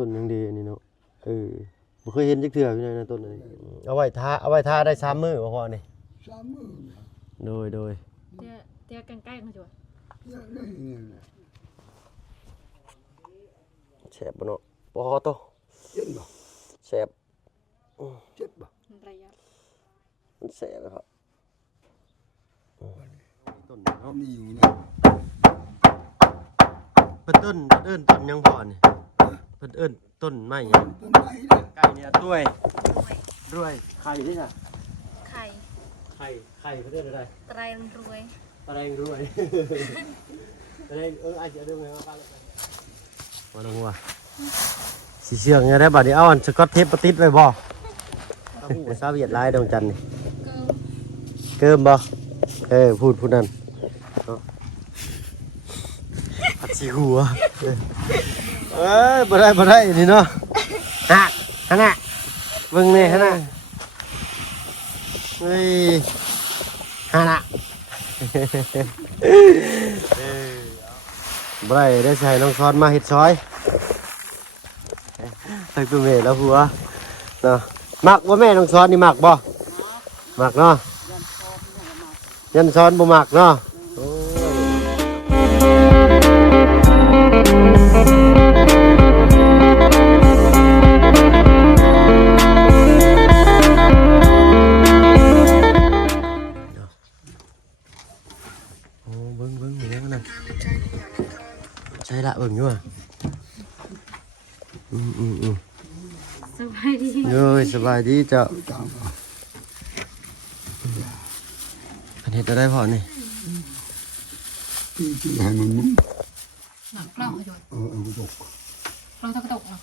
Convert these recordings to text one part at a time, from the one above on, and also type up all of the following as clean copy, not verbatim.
ต้นยังดีนี่เนาะบ่เคยเห็นจักเทื่อพี่น้อยนะต้นนี้เอาไว้ทาได้3มื้อบ่พอนี่3มื้อโดยเตี้ยกันใกล้เขาจ้ะแซ่บบ่เนาะบ่โตเย็นบ่แซ่บเจ็บบ่ระยะมันแซ่บครับต้นเนาะนี่อยู่นี่เพิ่นต้นยังพอนี่เพิ่นเอิ้นต้นไม้หยังต้นไม้ไก่เนี่ยด้วยไข่นี่น่ะไข่เพิ่นเอิ้นอะไรไตรรวยตะแรงรวยตะแรงอาจจะดูไงว่าป้ามาลงว่าสิเชื่องไงได้บัดนี้เอาอันสกอตเทปติดไว้บ่ถ้าฮู้ภาษาเวียดหลายดวงจันทร์นี่เกิมบ่พูดนั่นเนาะอัดสิหัวบ่ได้นี่เนาะหั่นน่ะเบิ่งนี่หั่นน่ะเฮ้ยหั่นน่ะบ่ได้ใส่น้องซ้อนมาเฮ็ดซอยตั้งตัวแม่แล้วหัวเนาะมักบ่แม่น้องซ้อนนี่มักบ่มักเนาะยันซ้อนบ่มักเนาะเบิ่งเหมือนกันนะใช่ละเบิ่งอยู่อ่ะสบายดีสบายดีเจ้าอันนี้จะได้พอนี่ที่ให้มันมุ้งหนักเปล่าเขาจ้ะกระตกเราจะกระตกเนาะ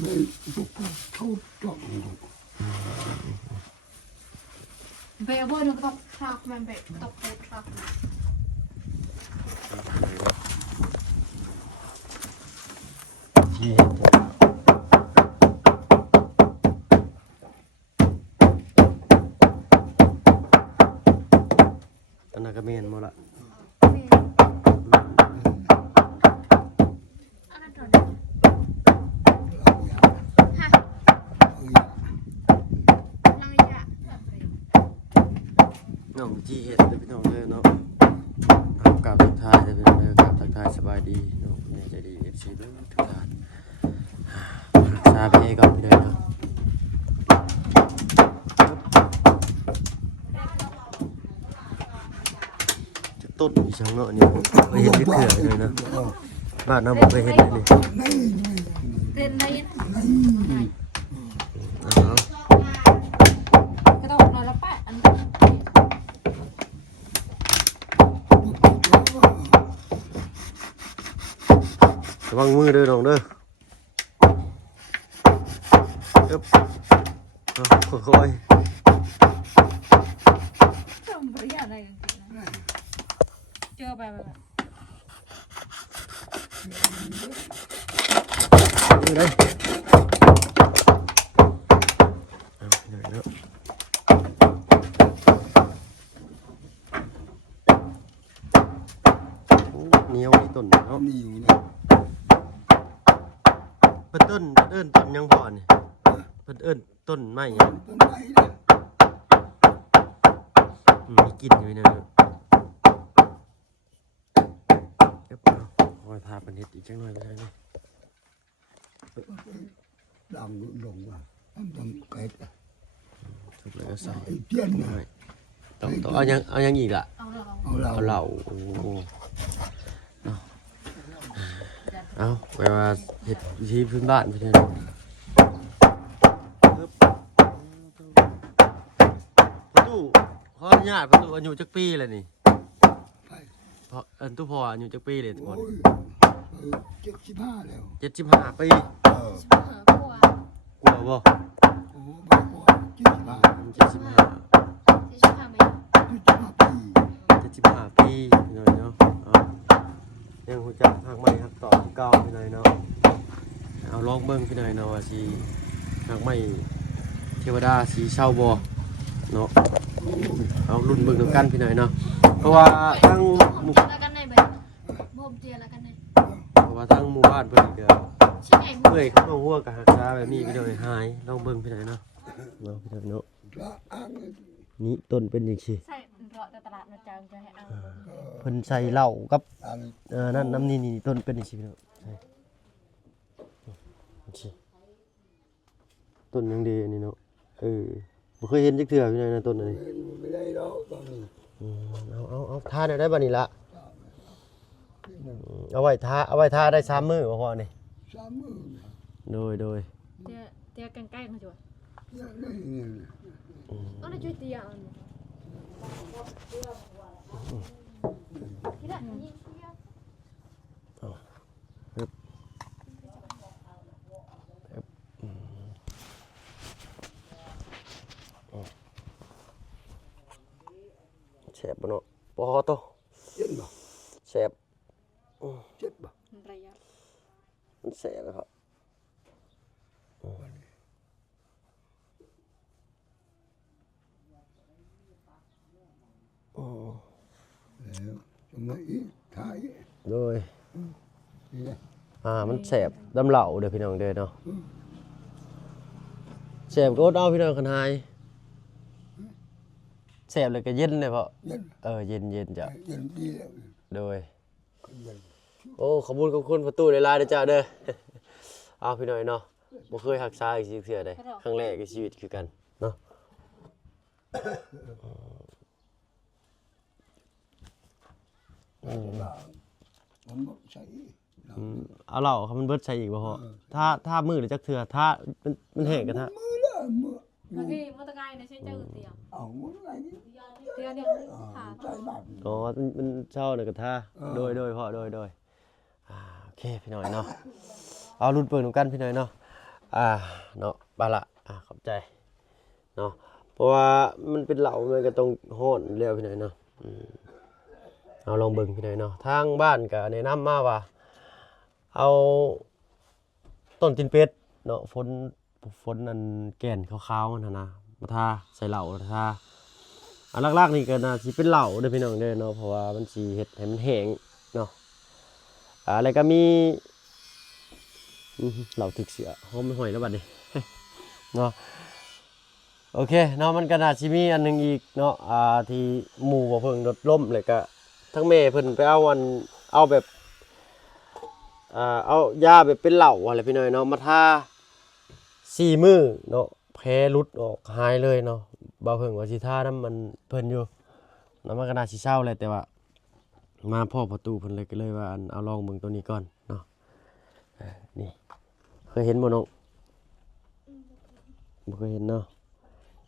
ไม่ตกเข้าจ่องเบะเบอร์นึงกระตกทรักมันเบะตกเบะทรักที่อันนั้นก็เมนหมดละน้องที่เห็ดเด้อพี่น้องเด้อเนาะกราบทักทายเด้อพี่น้องเด้อกราบทักทายสบายดีเนาะใจดี FC เด้อทุกท่านรักษาเพก่อนพี่น้องเนาะจะต้นอีช่างเนาะนี่ผมเคยเห็นที่เขื่อนเลยนะบ้านน้ำผมเคยเห็นเลยนี่เต้นได้กระตกนอนแล้วปะอันระวังมือเด้อน้องเด้อค่อยจำไม่ได้อะไรกันเจอไปมือเลยเหนียวนี่ต้นเนาะนี่อยู่นี่เพิ่นต้นยังพอนี่เพิ่นเอิ้นต้นไม้หยังต้นไม้เนี่ยมีกลิ่นอยู่นะเดี๋ยวเอาไว้พาเพิ่นเฮ็ดอีกจังหน่อยไปเลยนี่ดังลงว่าต้องเกิดทุกเลยก็ใส่เตี้ยนนะต้องเอายังอีกล่ะเอาเหล่าโอ้เอาไปว่าเฮ็ดวิธีพื้นบ้านพี่น้องประตูขออนุญาตประตูอายุจักปีแล้วนี่เพราะตู้พออายุจักปีเลยทุกคน75แล้ว75ปีกลัวบ่โอ้75ปีพี่น้อยเนาะยังฮู้จักทางใหม่ฮักต่อที่เก่าพี่น้อยเนาะเอาลองเบิ่งพี่น้อยเนาะว่าสิทางใหม่เทวดาสีเช่าบ่เนาะเอารุ่นเบิ่งนํกันพี่น้อยเนาะเพราะว่าทางหมู่ แล้วกันในใบบ่มเจียแล้วกันในเพราะว่าทางหมู่บ้านเพิ่นก็ ชิ้นเอง เมื่อยเขาเอาหัวกับหักษาแบบนี้พี่น้องหายลองเบิ่งพี่น้องเนาะเนาะพี่น้องเนาะ ละอ้าง นี่ต้นเป็นอย่างซี่ ใส่รอแต่ตลาดมาจังจะให้เอา เพิ่นใส่เหล้ากับ อ้าง นั่นน้ำนี่ต้นเป็นอย่างซี่พี่น้องใช่อย่างซี่ต้นยังดีอันนี้เนาะบ่เคยเห็นจักเทื่อพี่น้องนะต้นอันนี้ ไม่ได้แล้วตอนนี้ เอาทาได้บัดนี้ละเอาไว้ทาได้3มื้อบ่พอนี่ สามมือ โดย เตี้ยกันใกล้เขาจ้ะ ยังไม่เงี้ย เอาได้ช่วยเตี้ยที่ละนี่ แซ่บบ่เนาะบ่ฮอโต เจ็บบ่ แซ่บ เจ็บบ่ ระยะ มันแซ่บนะครับอ๋อ แล้วจะมาอีกถ่าย โดย นี่ มันแซ่บดำเหล่าเด้อพี่น้องเด้อเนาะแซ่บก็อดเอาพี่น้องคันหายแซ่บเลยก็เย็นเลยเพราะ เย็น เย็นจ้ะ เย็นดีแล้ว โดย เย็น โอ้ขอบคุณประตูหลายๆเด้อจ้าเด้อ เอาพี่น้อยเนาะบ่เคยหักษาอีกเทื่อใดครั้งแรกในชีวิตคือกันเนาะ มันบ่ใช่ เอาเหล้าครับมันเบิดใส่อีกบ่พอถ้ามือหรือจักเทื่อถ้ามันแห้งกระทะ มือละมือ เมื่อกี้มอเตอร์ไซค์นะใช้เจ้าเตี้ย เอามืออะไรนี่ เตี้ยเนี่ยขา ใจบ้าน อ๋อมันเช่าในกระทะโดยพอโดยโอเคพี่น้อยเนาะเอารุ่นเปิดนำกันพี่น้อยเนาะเนาะบาละขอบใจเนาะเพราะว่ามันเป็นเหล้ามันก็ต้องฮ้อนแล้วพี่น้อยเนาะเอาลองเบิ่งพี่น้อยเนาะทางบ้านก็แนะนำมาว่าเอาต้นตีนเป็ดเนาะฝนนั่นแก่นขาวๆมันนะมาทาใส่เหล้าทาอันแรกๆนี่ก็น่าสิเป็นเหล้าเด้อพี่น้องเด้อเนาะเพราะว่ามันสิเฮ็ดให้มันแห้งเนาะอะไรก็มีเหล้าถึกเสือหอมไม่ห่อยแล้วบัดนี้ เนาะโอเคเนาะมันก็น่าสิมีอันหนึงอีกเนาะที่หมู่บ่เพิ่งรถล้มเลยก็ทั้งแม่เพิ่นไปเอาแบบเอายาแบบเป็นเหล้าอะไรพี่น้อยเนาะมาทา4 มื้อเนาะแผลหลุดออกหายเลยเนาะบ่เพิ่งว่าสิทาน้ำมันเพิ่นอยู่แล้วมันก็น่าสิเศร้าแหละแต่ว่ามาพ่อประตูเพิ่นเลยก็เลยว่าเอาลองเบิ่งตัวนี้ก่อนเนาะนี่เคยเห็นบ่น้องบ่เคยเห็นเนาะ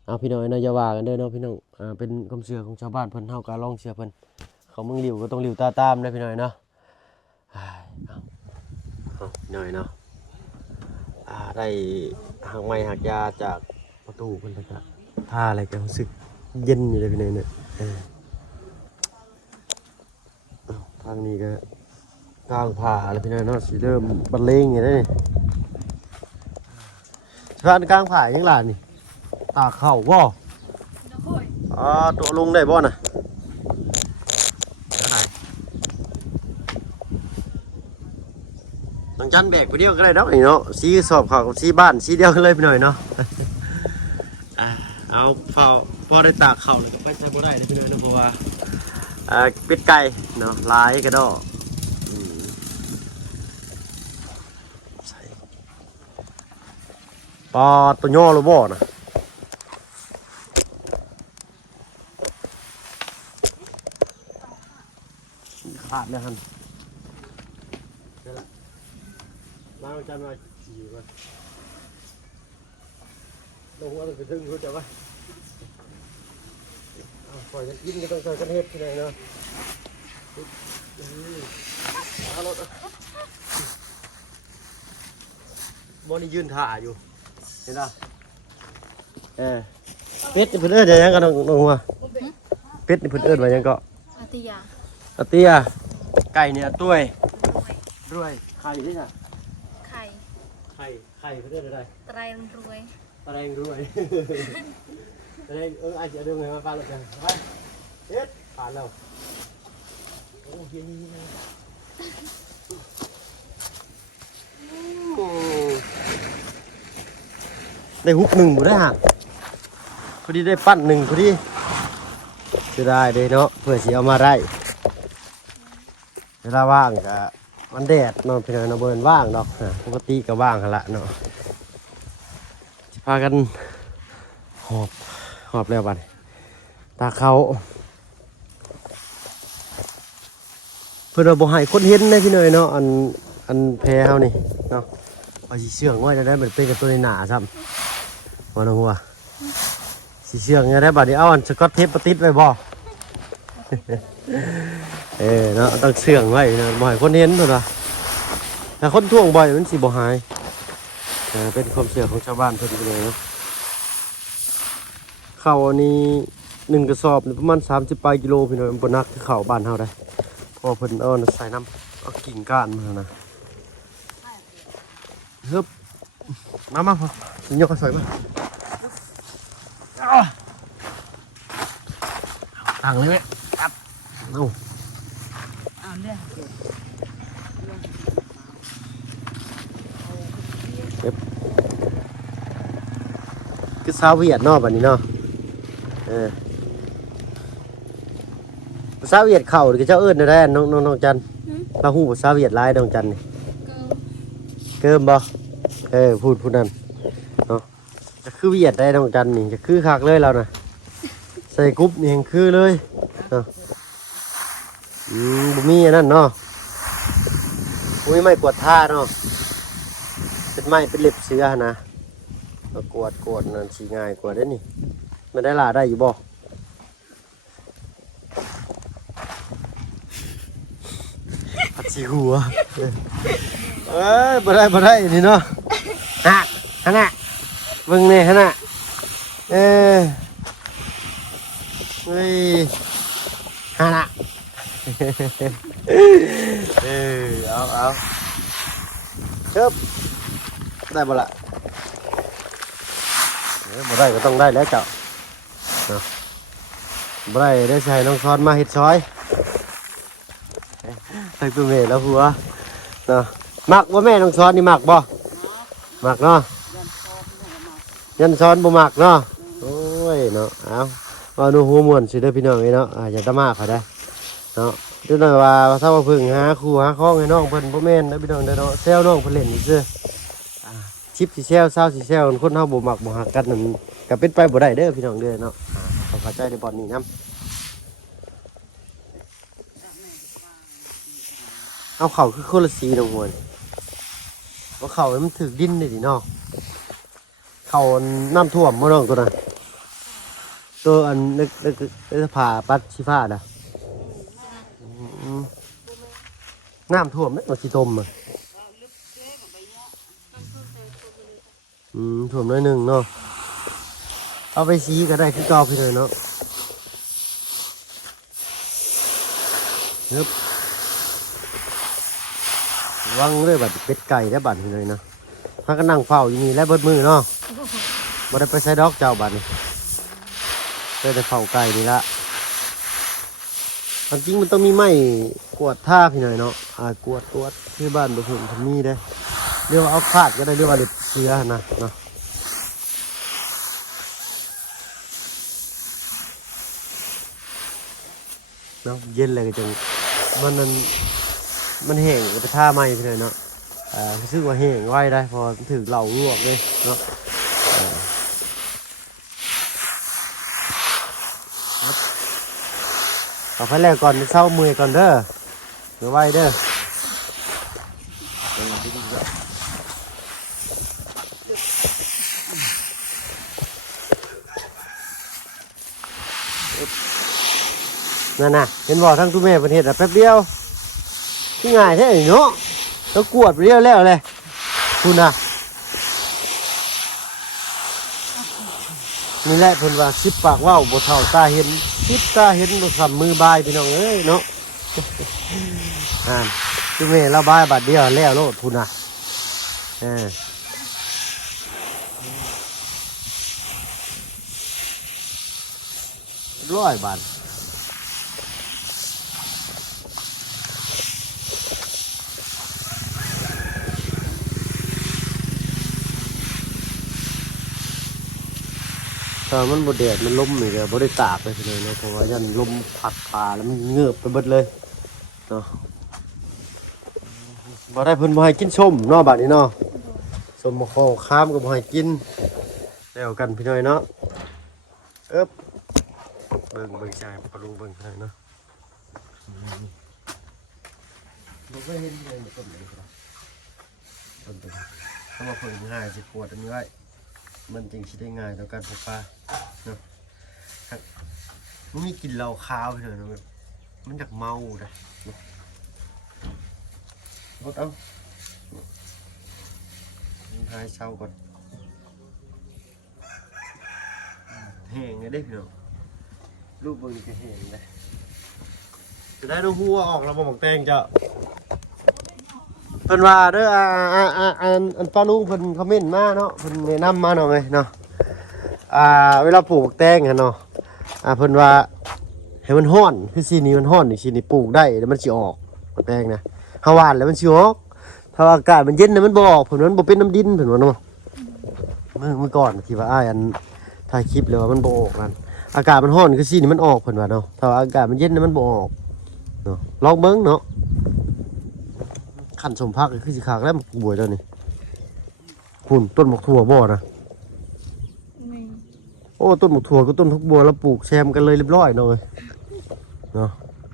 เอาพี่น้อยเนาะอย่าว่ากันเด้อเนาะพี่น้องเป็นความเชื่อของชาวบ้านเพิ่นเฮาก็ลองเชื่อเพิ่นเขามึงหลิวก็ต้องหลิวตาตามนะพี่น้อยเนาะเอาพี่น้อยเนาะได้หักไม้หักยาจากประตูเพิ่นแล้วก็ท่าอะไรก็รู้สึกเย็นอยู่เลยพี่น้อยเนี่ยทางนี้ก็ทางผ่าอะไรพี่น้อยเนาะสิเริ่มบรรเลงอย่างนี้สะพานกลางผ่ายังหลานนี่ตากเข่าบ่ น้ำห้อย ตัวลงได้บ่น่ะต้องจันแบกไปเดียวก็ได้ดอกนี่เนาะสีสอบเขากับสีบ้านสีเดียวกันเลยไปหน่อยเนาะ เอาเฝ้าพอได้ตากเข่าเลยก็ไปใช้บ่ได้นะพี่น้อยเนาะเพราะว่าเป็ดไก่เนาะลายกระดอกใส่ปลาตัวย่อหรือบ่น่ะขาดเลยฮันมาจันมาขี่มาลงหัวต้องไปถึงรู้จักปะปล่อยกันกินก็ต้องใส่กันเฮ็ดที่ไหนเนาะเอารถบอนี่ยืนถ่าอยู่เห็นป่ะเป็ดนี่เพิ่นเอิ้นว่าหยังกันน้องหัวเป็ดนี่เพิ่นเอิ้นว่าหยังก็ อาติยา อาเตียไก่เนี่ยตุ้ยรวยไข่ที่ไหน ไข่ ไข่เพื่อนอะไร ไตรรวย ตะแรงรวยตะแรงไอ้จะดึงไงมาฟังหรอกกันไปเอ็ดผ่านแล้วโอ้เย็นนี่นะโอ้ ได้ฮุกหนึ่งบ่ได้ฮะพอดีได้ปั้นหนึ่งพอดีจะได้เด้เนาะเพื่อสิเอามาได้เวลาว่างก็มันแดดเนาะพี่น้องเนาะเบิ่นว่างดอกปกติก็ว่างหั่นละเนาะสิพากันหอบแล้วบัดนี้ตาเขาเพิ่นว่าบ่ให้คนเห็นนะพี่น้อยเนาะอันแพ้เฮานี่เนาะเอาสิเชื่องไว้ได้มันเป็นกับตัวในหน้าซ้ำว่าน้องหัวสิเชื่องได้บัดนี้เอาอันสกอตเทปมาติดไว้บ่ เนาะต้องเชื่องไว้นะบ่ให้คนเห็นเพิ่นว่าถ้าคนท่วงบ่อยมันสิบ่หายเป็นความเชื่อของชาวบ้านเพิ่นเลยเนาะข้าวอันนี้1กระสอบประมาณ30 กิโลพี่น้อยมันบ่หนักคือข้าวบ้านเฮาได้พอเพิ่นเอาใส่น้ำเอากิ่งก้านมานะเฮ้บมาพอยกกระสอยมาตั้งเลยไหมครับเอา เอาเด้อ คือสาวเวียดเนาะบัดนี้เนาะภาษาเวียดเข้าคือเจ้าเอิ้นได้น้องจันเราฮู้ภาษาเวียดหลายน้องจันนี่เกิมบ่พูดนั่นเนาะจะคือเวียดได้น้องจันนี่จะคือคักเลยเราน่ะใส่กรุ๊ปนี่ยังคือเลยเนาะบ่มีอันนั้นเนาะบ่มีไม้กวาดท่าเนาะเป็นไม้เป็นเล็บเสือนะเอากวดนั่นสิง่ายกว่าเด้อนี่มันได้ล่ะได้อยู่บ่ผัดสีหัวบ่ได้นี่เนาะฮะน่ะเบิ่งนี่ฮะน่ะเฮ้ยฮะน่ะเอาเชิบได้บ่ล่ะบ่ได้ก็ต้องได้แล้วเจ้าเนาะบ่ได้ใส่น้องซ้อนมาเฮ็ดซอยใส่ตัวแม่แล้วหัวเนาะมักบ่แม่น้องซ้อนนี่มักบ่มักเนาะยันซ้อนบ่มักเนาะโอ้ยเนาะเอาว่าหนูหัวม่วนสิเด้อพี่น้องเนาะอย่าตะมากเขาได้เนาะเดี๋ยวหน่อยว่าถ้าว่าเพิ่งหาคู่หาข้องให้น้องเพิ่นบ่แม่นนะพี่น้องเด้อเนาะแซวน้องเพิ่นเล่นซื่อชิปสิแซวเศร้าสิแซวคนเฮาบ่มักบ่ฮักกันนั่นก็เป็นไปบ่ได้เด้อพี่น้องเด้อเนาะต้องเข้าใจในบ่อนนี้นำเอาเข่าคือคนละสีน้องหัวนี่ว่าเข่ามันถึกดินนี่ดิเนาะเข่าน้ำท่วมบ่น้องตัวนั้นตัวอันนึกผ่าปัดชีฟ้าน่ะน้ำท่วมมันสิตมอ่ะถ่วมน้อยหนึ่งเนาะเอาไปซีก็ได้คือเก่าพี่เลยเนาะวังเลยบัดเป็ดไก่ได้บัดพี่เลยนะถ้าก็นั่งเฝ้าอยู่นี่แล้วเบิดมือเนาะบ่ได้ไปใส่ดอกเจ้าบัดนี่ได้แต่เฝ้าไก่นี่ละจริงมันต้องมีไม้กวดท่าพี่หน่อยเนาะกวดที่บ้านบุญทำนี่ได้เรียกว่าเอาคาดก็ได้เรียกว่าเล็บเสือนะเนาะเย็นเลยก็จังมันแห้งก็ไปท่าไม้พี่หน่อยเนาะรู้สึกว่าแห้งไว้ได้พอถึงเหล่าลวกเลยเนาะต่อไปแล้วก่อนเศร้ามือก่อนเด้อเดี๋ยวไว้เด้อนั่นน่ะเห็นบอกทั้งทุกแม่ประเทศแป๊บเดียวที่ง่ายแท้เนาะแล้วกวดไปเรียวแล้วเลยคุณน่ะนี่แหละเพิ่นว่าสิบปากว่าวบ่เท่าตาเห็น10 ตาเห็นบ่ซ้ำมือบายพี่น้องเอ้ยเนาะทุกแม่ระบายบาดเดียวแล้วโลดคุณน่ะ100 บาท ถ้ามันบ่แดดมันลมนี่ก็บ่ได้ตากเลยทีเดียวเนาะเพราะว่ายันลมพัดพาแล้วมันเงือบไปเบิดเลยเนาะบ่ได้เพิ่นบ่ให้กินส้มเนาะบัดนี้เนาะส้มมะขอข้ามก็บ่ให้กินแล้วกันพี่น้อยเนาะเอิบเบิ่งใจปลาลุงเบิ่งพี่น้อยเนาะบ่เคยเห็นเลยต้นนี้ครับต้นนี้ถ้าว่าเพิ่นง่ายสิขวดอันนี้ไว้มันจึงสิได้ง่ายต่อการพกพาเนาะมันมีกลิ่นเหล้าขาวพี่น้อยเนาะมันอยากเมาเด้อรถเอาทายเช่าก่อนแห้งเลยเด้พี่น้องรูปเบิ่งนี่ก็แห้งเลยจะได้ดูหัวออกแล้วบ่บักแตงจะเพิ่นว่าเด้ออันป้าลุงเพิ่นคอมเมนต์มาเนาะเพิ่นแนะนำมาเนาะไงเนาะเวลาปลูกบักแตงหั่นเนาะเพิ่นว่าให้มันร้อนคือสีนี้มันร้อนนี่สีนี้ปลูกได้แล้วมันสิออกบักแตงนะเฮาหว่านแล้วมันสิออกถ้าอากาศมันเย็นน่ะมันบ่ออกเพิ่นมันบ่เป็นน้ำดินเพิ่นว่าเนาะเมื่อก่อนที่ว่าอันถ่ายคลิปเลยว่ามันบ่ออกนั่นอากาศมันร้อนคือสีนี้มันออกเพิ่นว่าเนาะถ้าอากาศมันเย็นน่ะมันบ่ออกเนาะลองเบิ่งเนาะขั้นสมพักก็คือสิขากแล้วบัวเจ้านี่หุ่นต้นหมกถั่วบ่นะ ไม่ โอ้ต้นหมกถั่วก็ต้นทุกบัวแล้วปลูกแซมกันเลยเรียบร้อยเนาะเนาะ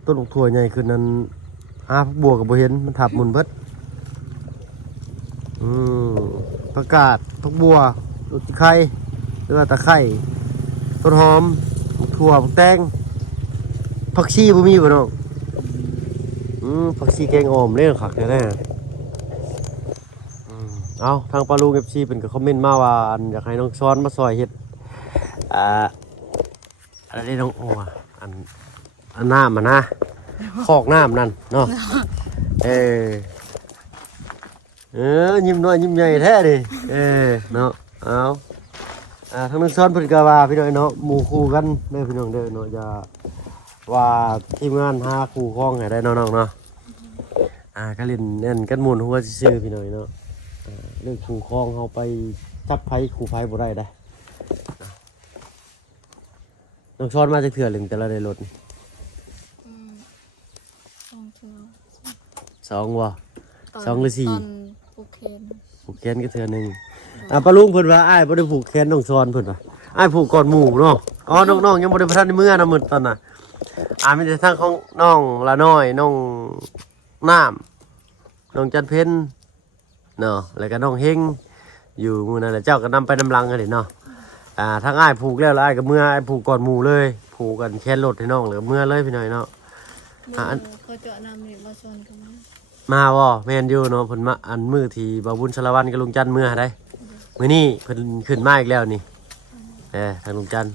ต้นหมกถั่วใหญ่ขึ้นนั้นพักบัวกับบ่เห็นมันทับมุนเบิดประกาศพักบัวลูกตะไคร้หรือว่าตะไคร้ต้นหอมหมกถั่วผักแตงผักชีบ่มีบ่เนาะผักชีแกงอ่อมเล่นขักแน่ๆเอาทางปลาลูก FC เป็นก็คอมเมนต์มาว่าอันอยากให้น้องซ้อนมาซอยเฮ็ดอะไรได้น้องโอ้อันน้ำมันนะคอกน้ำนั่นเนาะยิ้มน้อยยิ้มใหญ่แท้ดิเนาะเอาทางน้องซ้อนเพิ่นก็ว่าพี่น้องเนาะหมู่คู่กันเด้อพี่น้องเด้อเนาะอย่าว่าทีมงานหาคู่ครองให้ได้น้องๆเนาะก็เล่นเล่นกันหมุนหัวซื่อๆพี่น้องเนาะเรื่องคู่ครองเฮาไปจับไผคู่ไผบ่ได้เด้น้องช้อนมาจากเถื่อหรือแต่ละในรถสองวะสองหรือสี่ผูกแขนก็เถื่อหนึ่งปลาลุงเพิ่นว่าอ้ายบ่ได้ผูกแขนน้องช้อนเพิ่นว่าอ้ายผูกก่อนหมู่เนาะอ๋อน้องๆยังบ่ได้ประทันในเมื่อนะมื้อตอนน่ะมีแต่ทางของน้องละน้อยน้องน้ำน้องจันเพ็ญเนาะแล้วก็น้องเฮงอยู่มื้อนั้นแหละเจ้าก็นำไปนำลังกันดิเนาะทั้งอ้ายผูกแล้วอ้ายกับเมื่ออ้ายผูกก่อนหมู่เลยผูกกันแค่รถให้น้องหรือเมื่อเลยพี่หน่อยเนาะเขาเจาะน้ำนี่มาชนกันมาบ่แม่นอยู่เนาะเพิ่นมาอันมือที่บ่าวบุญชลวันกับลุงจันทร์เมื่อได้มื้อนี้เพิ่นขึ้นมาอีกแล้วนี่ทางลุงจันทร์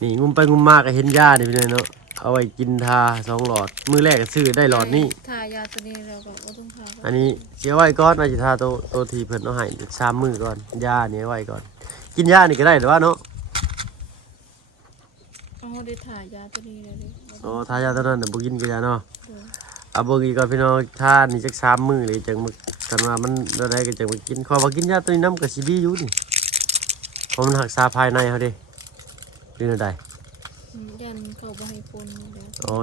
นี่งุมไปงุมมาก็เห็นยานี่พี่หน่อยเนาะเอาไว้กินทา2 หลอดมื้อแรกก็ซื้อได้หลอดนี้ทายาตัวนี้แล้วก็บ่ต้องทาอันนี้เสียไว้ก่อนอาจจะทาตัวที่เพิ่นเอาให้3 มื้อก่อนยานี่ไว้ก่อนกินยานี่ก็ได้หรือว่าเนาะได้ถ่ายยาตัวนี้เลยทายาตัวนั้นบ่กินก็ยาเนาะเอาเบิ่งอีกก่อนพี่น้องทานนี่จัก3 มื้อเลยจังมึกกันว่ามันได้ก็จังมากินขอว่ากินยาตัวนี้น้ำก็สิดีอยู่นี่เพราะมันรักษาภายในเฮาเด้เป็นจังได๋ยันเขาบ่ให้ปน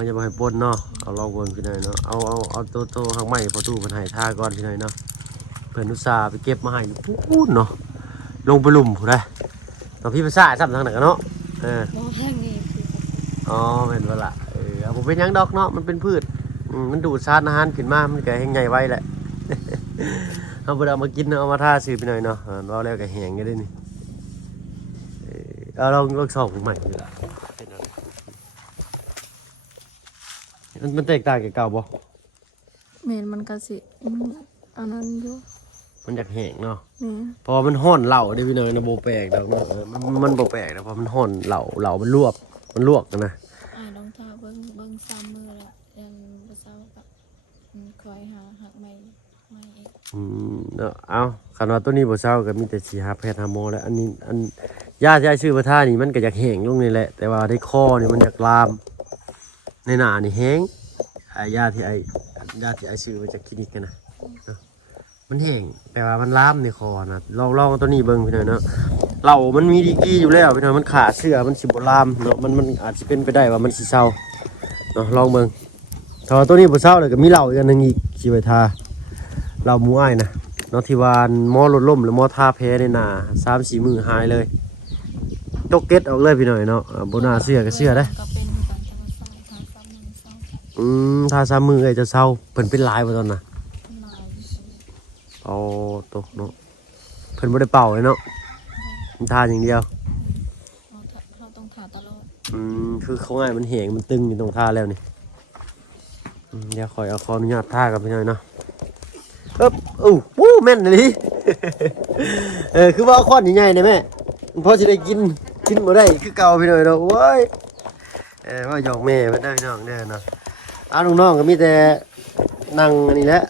อย่าบ่ให้ปนเนาะเอาลองเบิ่งพี่น้อยเนาะเอาโตๆข้างไม้พอตู้เพิ่นให้ทาก่อนพี่น้อยเนาะเพิ่นอุตส่าห์ไปเก็บมาให้พูดเนาะลงไปหลุมพุ่นได้ตอนพี่ภาษาซ้ำทางนั้นเนาะบ่ทางนี้เป็นว่าล่ะผมเป็นยังดอกเนาะมันเป็นพืชมันดูดสารอาหารขึ้นมามันก็แห้งใหญ่ไว้แหละเอาไปเอามากินเอามาทาซื้อไปหน่อยเนาะเราแล้วก็แห้งกันได้นี่เอาลองสอบใหม่ดีละมันแตกต่างกับเก่าบ่เมนมันก็สิอันนั้นอยู่มันอยากแห้งเนาะพอมันห่อนเหล่าได้พี่เนยนะโบแปลกดอกเนาะมันโบแปลกนะพอมันห่อนเหล่ามันลวกกันนะลองทาเบิ้ง3 มื้อละยังบ่เศร้าก็คอยหาหักใหม่อีกเนาะเอาคันว่าตัวนี้บ่เศร้าก็มีแต่สิหาแพทย์หาหมอแล้วอันนี้ยาที่ไอ้ซื้อมาทานี่มันก็อยากแห้งลงนี่แหละแต่ว่าในคอนี่มันอยากลามในหน้านี่แห้งยาที่ไอ้ซื้อมาจากคลินิกกันนะมันแห้งแต่ว่ามันลามในคอนะลองตัวนี้เบิ่งพี่หน่อยเนาะ เหล่ามันมีดีกรีอยู่แล้วพี่น้องมันขาดเสื้อมันสิบ่ลามเนาะมันอาจสิเป็นไปได้ว่ามันสิเศร้าเนาะลองเบิ่งถ้าว่าตัวนี้บ่เศร้าเลยก็มีเหล่าอีกอันหนึงอีกสิไว้ทาเหล่าหมูอ้ายนะเนาะที่ว่าหมอรถล้มหรือหมอทาแพ้ในหน้า 3-4 มื้อหายเลยตกเก็ตออกเลยพี่น้อยเนาะบ่น่าเชื่อก็เชื่อได้ ก็เป็นการธรรมชาติทางซ้ำหนึ่งซ้ำ ทา3 มื้อเอ้ยจะเศร้าเพิ่นเป็นหลายบ่ตอนน่ะ ลาย เอาตกเนาะเพิ่นบ่ได้เป่าเลยเนาะมันทาอย่างเดียว เราต้องถ่าตลอด คือเขาง่ายมันแหงมันตึงอยู่ตรงท่าแล้วนี่เดี๋ยวขออนุญาตท่ากับพี่หน่อยเนาะวู้แม่นเลย คือว่าข้อนใหญ่ๆนะแม่พอจะได้กินบ่ได้คือเก่าพี่หน่อยเนาะโอ้ยว่าหยอกแม่เพิ่นได้พี่น้องเด้อเนาะน้องๆก็มีแต่นั่งอันนี้แหละ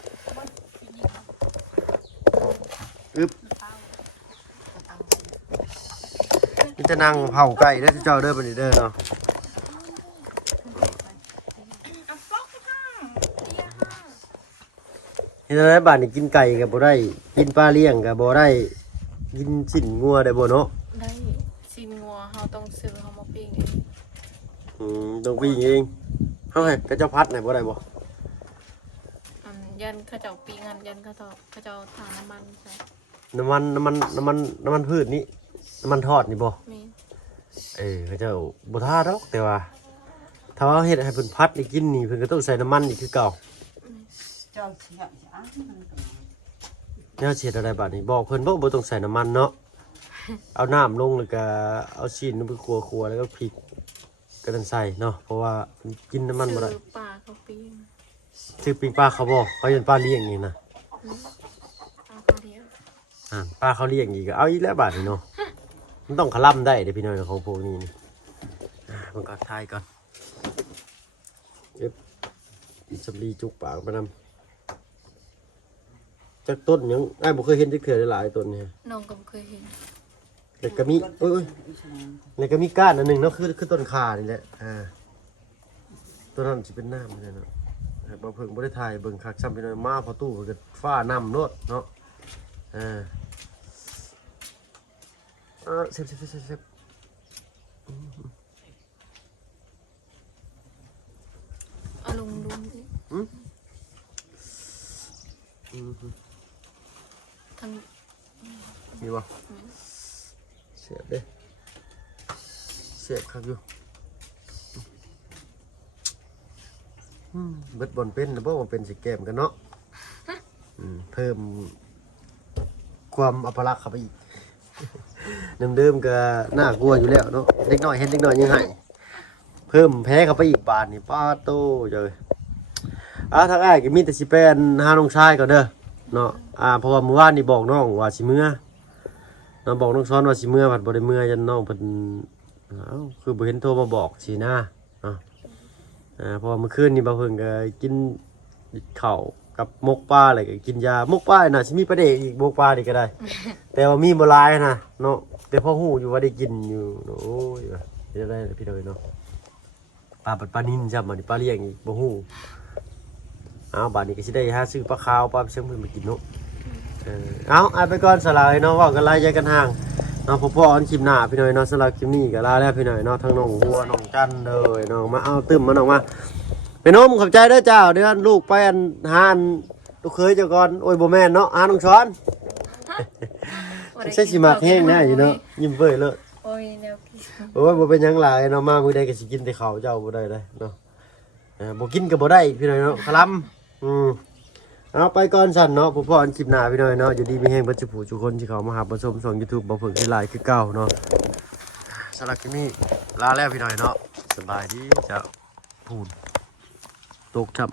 มีแต่นั่งเผาไก่เด้อเจ้าเด้อบัดนี้เด้อเนาะเฮ็ดอะไรบ้านนี่กินไก่ก็บ่ได้กินปลาเลี้ยงก็บ่ได้กินชิ้นงัวได้บ่เนาะ ได้ซินงัวเราต้องซื้อเขามาปิ้งเอง ต้องวิ่งเองเฮาให้กระเจ้าพัดได้บ่ได้บ่ ยันเขาเจ้าปิ้งอันยันเขาเจ้าทาน้ำมันใส่ น้ำมันพืชนี่น้ำมันทอดนี่บ่ มี เขาเจ้าบ่ทาดอกแต่ว่าถ้าว่าเฮ็ดให้เพิ่นพัดนี่กินนี่เพิ่นก็ต้องใส่น้ำมันนี่คือเก่า เจ้าเสียอ่ะมันก็ แนวเฮ็ดอะไรบัดนี้บอกเพิ่นบ่ต้องใส่น้ำมันเนาะเอาน้ำลงแล้วก็เอาชิ้นลงไปคั่วๆแล้วก็พริกก็ต้องใส่เนาะเพราะว่ามันกินน้ำมันบ่ได้ ซื้อปลาเขาปิ้ง ซื้อปิ้งปลาเขาบ่เขายันปลาเลี้ยงนี่นะ ปลาเขาเลี้ยง ปลาเขาเลี้ยงอีกก็เอาอีกแล้วบาดนี้เนาะ มันต้องขล่ำได้เดี๋ยวพี่น้อยของพวกนี้นี่มันก็ทายก่อนสำลีจุกปากไปนำจากต้นยังไอ้บ่เคยเห็นจักเถื่อหลายต้นนี่ น้องก็เคยเห็น แล้วก็มีแล้วก็มีก้านอันหนึงเนาะคือต้นข่านี่แหละต้นนั้นสิเป็นน้ำเลยเนาะบ่เพิ่งบ่ได้ถ่ายเบิ่งคักซ้ำพี่น้อยมาพอตู้เพิ่นก็ฟ้าน้ำโลดเนาะเซฟเอาลงดิทั้ง มีวะเสียบเด้เสียบครับอยู่เบิดบอลเป็นนะเพราะว่าเป็นสีแก้มกันเนาะเพิ่มความอัปลักษณ์เข้าไปอีกเดิมก็น่ากลัวอยู่แล้วเนาะเล็กน้อยเห็นเล็กน้อยยังไงเพิ่มแพ้เข้าไปอีกบาทนี่ป้าโตเลยทางอ้ายก็มีแต่สิเป็นหาน้องชายก่อนเด้อเนาะเพราะว่าเมื่อวานนี่บอกน้องว่าสิเมื่อน้องบอกน้องซ้อนว่าสิเมื่อผัดบ่ได้เมื่อยันน้องเพิ่นคือบ่เห็นโทรมาบอกสินะเนาะเพราะว่าเมื่อคืนนี่บ่าวเพิ่นก็กินข้าวกับมกปลาอะไรก็กินยามกปลาน่ะสิมีประเดกอีกมกปลานี่ก็ได้ แต่ว่ามีบ่หลายนะเนาะแต่พอฮู้อยู่ว่าได้กินอยู่โอ้ยจะได้พี่น้อยเนาะปลานินจ้ะมันปลาเลี้ยงอีกบ่ฮู้บาดนี้ก็สิได้หาซื้อปลาขาวปลาเชียงเพิ่นมากินเนาะไปก่อนสลายเนาะเว้ากันหลายใจกันห่างเนาะพ่ออันคลิปหน้าพี่น้อยเนาะสำหรับคลิปนี้ก็ลาแล้วพี่น้อยเนาะทั้งน้องหัวน้องจันเด้อน้องมาเอาตึ้มมาน้องมาไปนมขอบใจเด้อเจ้าเดือนลูกไปหาลูกเคยเจ้าก่อนโอ้ยบ่แม่นเนาะหาน้องช้อนใช่สิมาแห้งแน่อยู่เนาะยิ้มเว้ยเลย โอ้ยแนวกิน โอ้ยบ่เป็นหยังหลายเนาะมามื้อใดก็สิกินแต่ข้าวเจ้าบ่ได้เลยเนาะบ่กินก็บ่ได้พี่น้อยเนาะคลำเอาไปก่อนสั่นเนาะพ่ออันคลิปหน้าพี่น้อยเนาะอยู่ดีมีแฮงเบ่จุผู้ทุกคนที่เขามาหาประชมช่อง YouTube บ่เพิ่งได้หลายคือเก่าเนาะสำหรับคลิปนี้ลาแล้วพี่น้อยเนาะสบายดีเจ้าพูดตกครับ